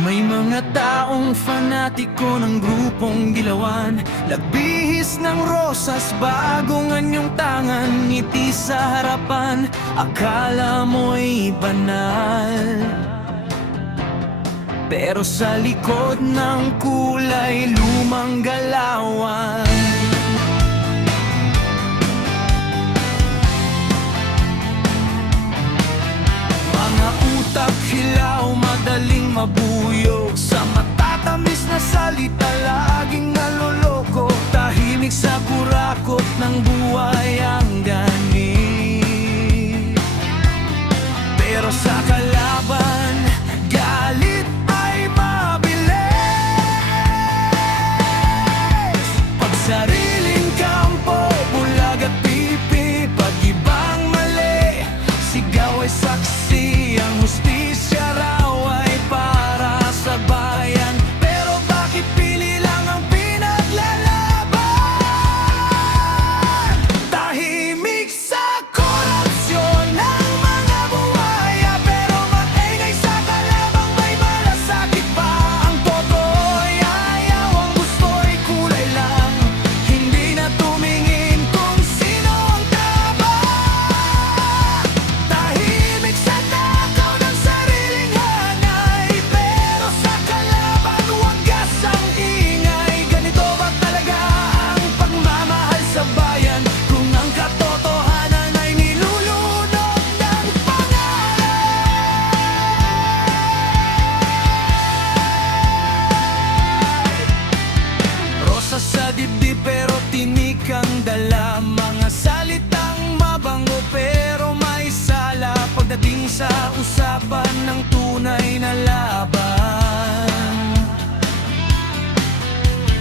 May mga taong fanatiko ng grupong Dilawan, nagbihis ng rosas bagong anyong tangan, ngiti sa harapan, akala mo'y banal. Pero sa likod ng kulay lumang galawan, mga utak hilaw, madaling mabuyog sa matatamis na salita, laging naloloko. Tahimik sa kurakot ng buhay ang ganit. Pero sa kalaban, galit ay mabilis. Pag sariling kampo, bulag at pipi, pag ibang mali, sigaw ay saksi. Ang hustisya raw ay para sa bayan, pero bakit pili lang ang pinaglalaban? Tahimik sa korupsyon ng mga buhaya, pero maingay sa kalabang may malasakit pa. Ang totoo'y ayaw, ang gusto'y kulay lang, hindi na tumingin kung sino ang tama. Tahimik sa takaw ng sariling hanay, pero sa kalaban wagas ang ingay. Ganito ba talaga ang pagmamahal sa bayan, kung ang katotohanan ay nilulunod ng pangalan? Rosas sa dibdib pero tinik ang dala, mga salitang mabango pero may sala. Pagdating sa usapan ng tunay na laban,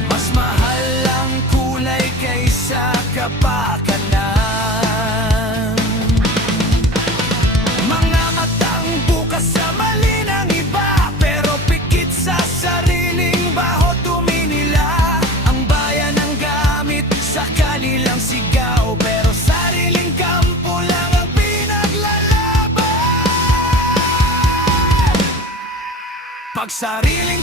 mas mahal ang kulay kaysa kapakanan. Mga matang bukas sa mali ng iba, pero pikit sa sariling baho tuminila. Ang bayan ang gamit sa kanilang sigaw, pero sariling kampo lang ang pinaglalaban. Pag sariling